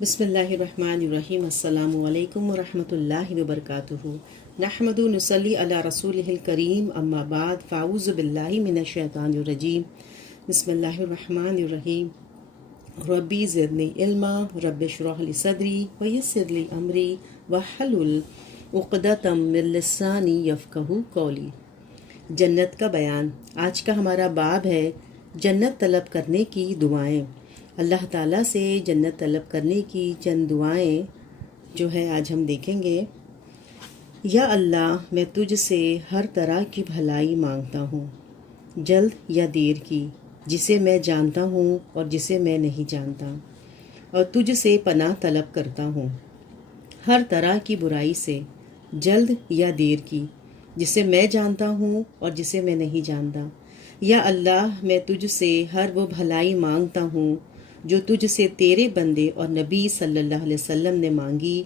بسم اللہ الرحمن الرحیم۔ السلام علیکم ورحمۃ اللہ وبرکاتہ۔ نحمد نصلی علی رسولہ الکریم، اما بعد، فاعوذ باللہ من الشیطان الرجیم، بسم اللہ الرحمن الرحیم۔ ربی زدنی علما، رب اشرح لی صدری ویسر لی امری واحلل عقدۃ من لسانی یفقہوا قولی۔ جنت کا بیان۔ آج کا ہمارا باب ہے جنت طلب کرنے کی دعائیں۔ اللہ تعالیٰ سے جنت طلب کرنے کی چند دعائیں جو ہے آج ہم دیکھیں گے۔ یا اللہ، میں تجھ سے ہر طرح کی بھلائی مانگتا ہوں، جلد یا دیر کی، جسے میں جانتا ہوں اور جسے میں نہیں جانتا، اور تجھ سے پناہ طلب کرتا ہوں ہر طرح کی برائی سے، جلد یا دیر کی، جسے میں جانتا ہوں اور جسے میں نہیں جانتا۔ یا اللہ، میں تجھ سے ہر وہ بھلائی مانگتا ہوں جو تجھ سے تیرے بندے اور نبی صلی اللہ علیہ وسلم نے مانگی،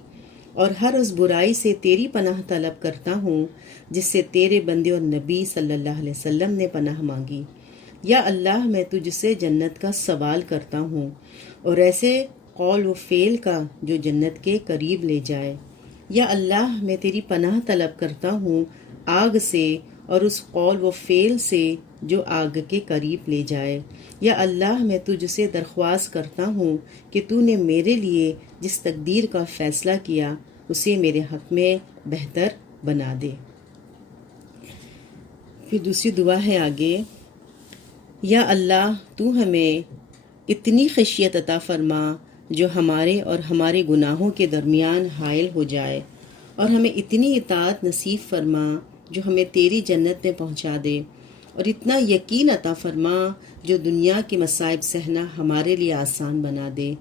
اور ہر اس برائی سے تیری پناہ طلب کرتا ہوں جس سے تیرے بندے اور نبی صلی اللہ علیہ وسلم نے پناہ مانگی۔ یا اللہ، میں تجھ سے جنت کا سوال کرتا ہوں اور ایسے قول و فعل کا جو جنت کے قریب لے جائے۔ یا اللہ، میں تیری پناہ طلب کرتا ہوں آگ سے اور اس قول و فعل سے جو آگ کے قریب لے جائے۔ یا اللہ، میں تجھ سے درخواست کرتا ہوں کہ تو نے میرے لیے جس تقدیر کا فیصلہ کیا اسے میرے حق میں بہتر بنا دے۔ پھر دوسری دعا ہے آگے، یا اللہ، تو ہمیں اتنی خشیت عطا فرما جو ہمارے اور ہمارے گناہوں کے درمیان حائل ہو جائے، اور ہمیں اتنی اطاعت نصیب فرما جو ہمیں تیری جنت میں پہنچا دے، اور اتنا یقین عطا فرما جو دنیا کے مصائب سہنا ہمارے لیے آسان بنا دے۔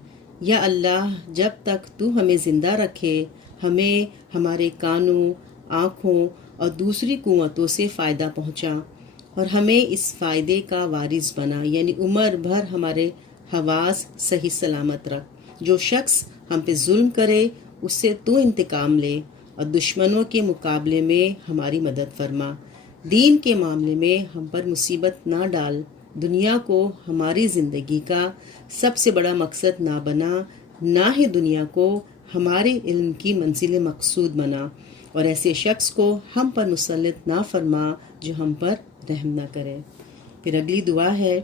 یا اللہ، جب تک تو ہمیں زندہ رکھے، ہمیں ہمارے کانوں، آنکھوں اور دوسری قوتوں سے فائدہ پہنچا، اور ہمیں اس فائدے کا وارث بنا، یعنی عمر بھر ہمارے حواس صحیح سلامت رکھ۔ جو شخص ہم پہ ظلم کرے اس سے تو انتقام لے، اور دشمنوں کے مقابلے میں ہماری مدد فرما۔ دین کے معاملے میں ہم پر مصیبت نہ ڈال، دنیا کو ہماری زندگی کا سب سے بڑا مقصد نہ بنا، نہ ہی دنیا کو ہمارے علم کی منزل مقصود بنا، اور ایسے شخص کو ہم پر مسلط نہ فرما جو ہم پر رحم نہ کرے۔ پھر اگلی دعا ہے،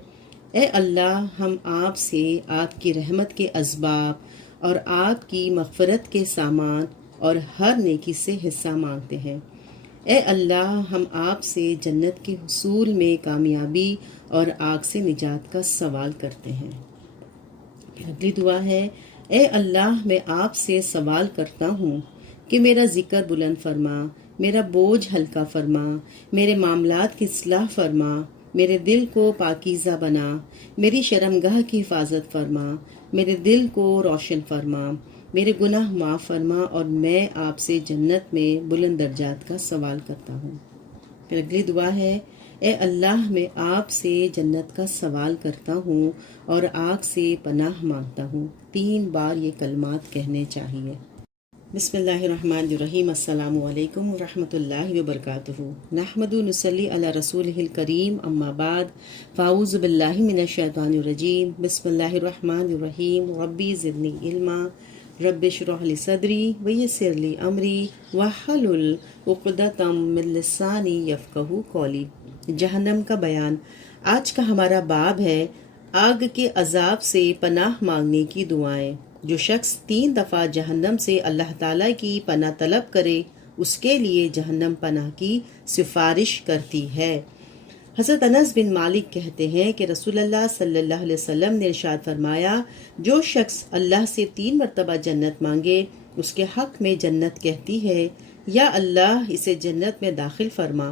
اے اللہ، ہم آپ سے آپ کی رحمت کے اسباب اور آپ کی مغفرت کے سامان اور ہر نیکی سے حصہ مانگتے ہیں۔ اے اللہ، ہم آپ سے جنت کے حصول میں کامیابی اور آگ سے نجات کا سوال کرتے ہیں۔ اگلی دعا ہے، اے اللہ، میں آپ سے سوال کرتا ہوں کہ میرا ذکر بلند فرما، میرا بوجھ ہلکا فرما، میرے معاملات کی اصلاح فرما، میرے دل کو پاکیزہ بنا، میری شرمگاہ کی حفاظت فرما، میرے دل کو روشن فرما، میرے گناہ معاف فرما، اور میں آپ سے جنت میں بلند درجات کا سوال کرتا ہوں۔ پھر اگلی دعا ہے، اے اللہ، میں آپ سے جنت کا سوال کرتا ہوں اور آگ سے پناہ مانگتا ہوں۔ 3 بار یہ کلمات کہنے چاہیے۔ بسم اللہ الرحمن الرحیم۔ السلام علیکم ورحمۃ اللہ وبرکاتہ۔ نحمد نصلی علی رسولہ الکریم، اما بعد، فاعوذ باللہ من الشیطان الرجیم، بسم اللہ الرحمن الرحیم۔ ربی زدنی علما، رب اشرح لی صدری ویسر لی امری واحلل عقدۃ من لسانی یفقہوا قولی۔ جہنم کا بیان۔ آج کا ہمارا باب ہے آگ کے عذاب سے پناہ مانگنے کی دعائیں۔ جو شخص 3 دفعہ جہنم سے اللہ تعالیٰ کی پناہ طلب کرے اس کے لیے جہنم پناہ کی سفارش کرتی ہے۔ حضرت انس بن مالک کہتے ہیں کہ رسول اللہ صلی اللہ علیہ وسلم نے ارشاد فرمایا، جو شخص اللہ سے 3 مرتبہ جنت مانگے اس کے حق میں جنت کہتی ہے، یا اللہ، اسے جنت میں داخل فرما،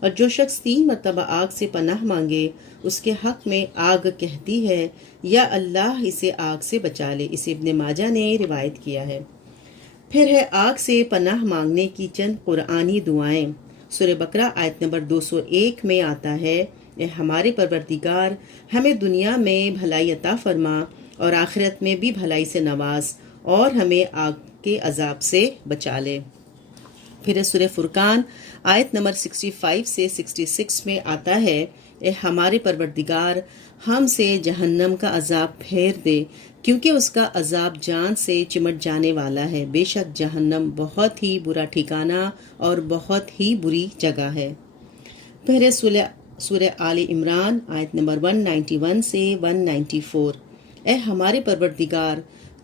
اور جو شخص 3 مرتبہ آگ سے پناہ مانگے اس کے حق میں آگ کہتی ہے، یا اللہ، اسے آگ سے بچا لے۔ اسے ابن ماجہ نے روایت کیا ہے۔ پھر ہے آگ سے پناہ مانگنے کی چند قرآنی دعائیں۔ سورہ بقرہ آیت نمبر 201 میں آتا ہے، اے ہمارے پروردگار، ہمیں دنیا میں بھلائی عطا فرما اور آخرت میں بھی بھلائی سے نواز، اور ہمیں آگ کے عذاب سے بچا لے۔ پھر سورہ فرقان آیت نمبر 65 سے 66 میں آتا ہے، اے ہمارے پروردگار، ہم سے جہنم کا عذاب پھیر دے کیونکہ اس کا عذاب جان سے چمٹ جانے والا ہے۔ بے شک جہنم بہت ہی برا ٹھکانہ اور بہت ہی بری جگہ ہے۔ پہلے سورہ آل عمران آیت نمبر 191 سے 194۔ اے ہمارے پروردگار،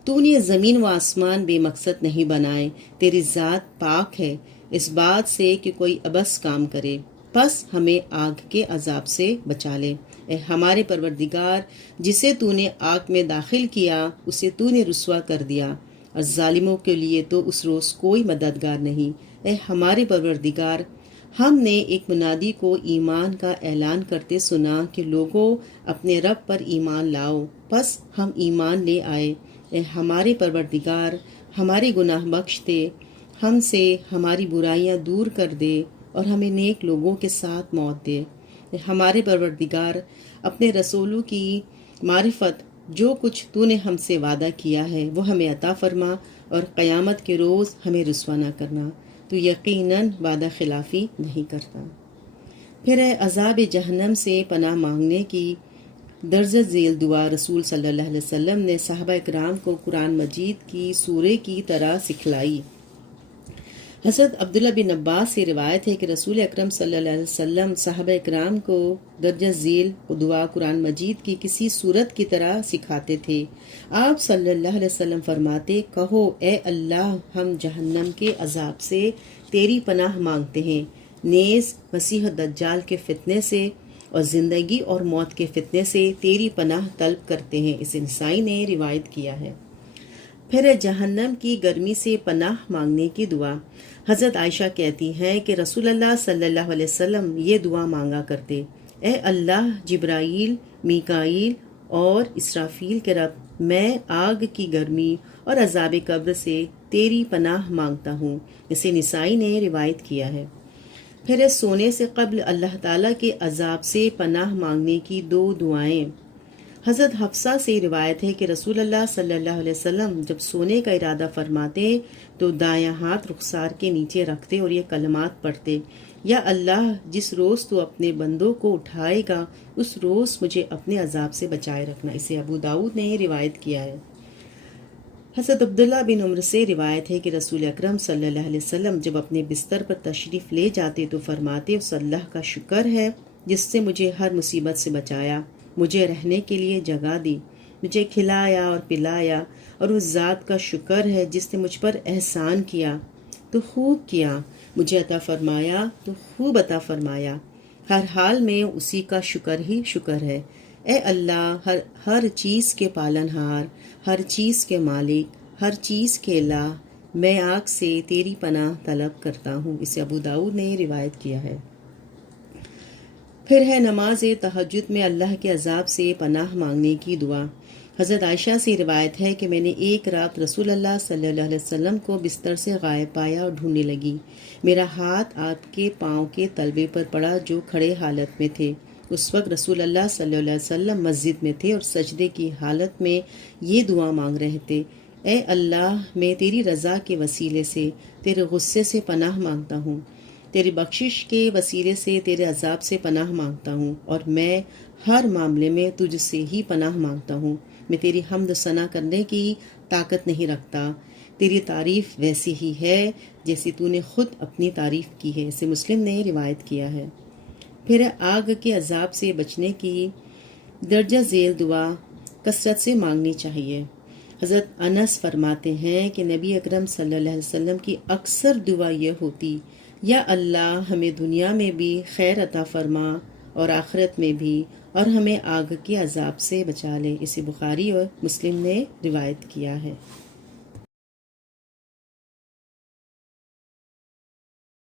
تو نے زمین و آسمان بے مقصد نہیں بنائے، تیری ذات پاک ہے اس بات سے کہ کوئی عبث کام کرے، پس ہمیں آگ کے عذاب سے بچا لے۔ اے ہمارے پروردگار، جسے تو نے آگ میں داخل کیا اسے تو نے رسوا کر دیا، اور ظالموں کے لیے تو اس روز کوئی مددگار نہیں۔ اے ہمارے پروردگار، ہم نے ایک منادی کو ایمان کا اعلان کرتے سنا کہ لوگوں اپنے رب پر ایمان لاؤ، پس ہم ایمان لے آئے۔ اے ہمارے پروردگار، ہمارے گناہ بخش دے، ہم سے ہماری برائیاں دور کر دے اور ہمیں نیک لوگوں کے ساتھ موت دے۔ اے ہمارے پروردگار، اپنے رسولوں کی معرفت جو کچھ تو نے ہم سے وعدہ کیا ہے وہ ہمیں عطا فرما، اور قیامت کے روز ہمیں رسوا نہ کرنا، تو یقیناً وعدہ خلافی نہیں کرتا۔ پھر ہے عذاب جہنم سے پناہ مانگنے کی درج ذیل دعا رسول صلی اللہ علیہ وسلم نے صحابہ اکرام کو قرآن مجید کی سورے کی طرح سکھلائی۔ حضرت عبداللہ بن عباس سے روایت ہے کہ رسول اکرم صلی اللہ علیہ وسلم صحابہ اکرام کو درجہ ذیل دعا قرآن مجید کی کسی صورت کی طرح سکھاتے تھے۔ آپ صلی اللہ علیہ وسلم فرماتے، کہو اے اللہ، ہم جہنم کے عذاب سے تیری پناہ مانگتے ہیں، نیز مسیح دجال کے فتنے سے اور زندگی اور موت کے فتنے سے تیری پناہ طلب کرتے ہیں۔ اسے نسائی نے روایت کیا ہے۔ پھر جہنم کی گرمی سے پناہ مانگنے کی دعا۔ حضرت عائشہ کہتی ہیں کہ رسول اللہ صلی اللہ علیہ وسلم یہ دعا مانگا کرتے، اے اللہ، جبرائیل، میکائیل اور اسرافیل کے رب، میں آگ کی گرمی اور عذاب قبر سے تیری پناہ مانگتا ہوں۔ اسے نسائی نے روایت کیا ہے۔ پھر سونے سے قبل اللہ تعالیٰ کے عذاب سے پناہ مانگنے کی 2 دعائیں۔ حضرت حفصہ سے روایت ہے کہ رسول اللہ صلی اللہ علیہ وسلم جب سونے کا ارادہ فرماتے تو دایاں ہاتھ رخسار کے نیچے رکھتے اور یہ کلمات پڑھتے، یا اللہ، جس روز تو اپنے بندوں کو اٹھائے گا اس روز مجھے اپنے عذاب سے بچائے رکھنا۔ اسے ابو داؤد نے روایت کیا ہے۔ حضرت عبداللہ بن عمر سے روایت ہے کہ رسول اکرم صلی اللہ علیہ وسلم جب اپنے بستر پر تشریف لے جاتے تو فرماتے، اس اللہ کا شکر ہے جس سے مجھے ہر مصیبت سے بچایا، مجھے رہنے کے لیے جگہ دی، مجھے کھلایا اور پلایا، اور اس ذات کا شکر ہے جس نے مجھ پر احسان کیا تو خوب کیا، مجھے عطا فرمایا تو خوب عطا فرمایا، ہر حال میں اسی کا شکر ہی شکر ہے۔ اے اللہ، ہر چیز کے پالنہار، ہر چیز کے مالک، ہر چیز کے الہ، میں آگ سے تیری پناہ طلب کرتا ہوں۔ اسے ابو داؤد نے روایت کیا ہے۔ پھر ہے نماز تہجد میں اللہ کے عذاب سے پناہ مانگنے کی دعا۔ حضرت عائشہ سے روایت ہے کہ میں نے ایک رات رسول اللہ صلی اللہ علیہ وسلم کو بستر سے غائب پایا اور ڈھونڈنے لگی۔ میرا ہاتھ آپ کے پاؤں کے تلوے پر پڑا جو کھڑے حالت میں تھے۔ اس وقت رسول اللہ صلی اللہ علیہ وسلم مسجد میں تھے اور سجدے کی حالت میں یہ دعا مانگ رہے تھے، اے اللہ، میں تیری رضا کے وسیلے سے تیرے غصے سے پناہ مانگتا ہوں، تیری بخشش کے وسیلے سے تیرے عذاب سے پناہ مانگتا ہوں، اور میں ہر معاملے میں تجھ سے ہی پناہ مانگتا ہوں۔ میں تیری حمد و ثنا کرنے کی طاقت نہیں رکھتا، تیری تعریف ویسی ہی ہے جیسی تو نے خود اپنی تعریف کی ہے۔ اسے مسلم نے روایت کیا ہے۔ پھر آگ کے عذاب سے بچنے کی درجہ ذیل دعا کثرت سے مانگنی چاہیے۔ حضرت انس فرماتے ہیں کہ نبی اکرم صلی اللہ علیہ وسلم کی اکثر دعا یہ ہوتی، یا اللہ، ہمیں دنیا میں بھی خیر عطا فرما اور آخرت میں بھی، اور ہمیں آگ کے عذاب سے بچا لے۔ اسے بخاری اور مسلم نے روایت کیا ہے۔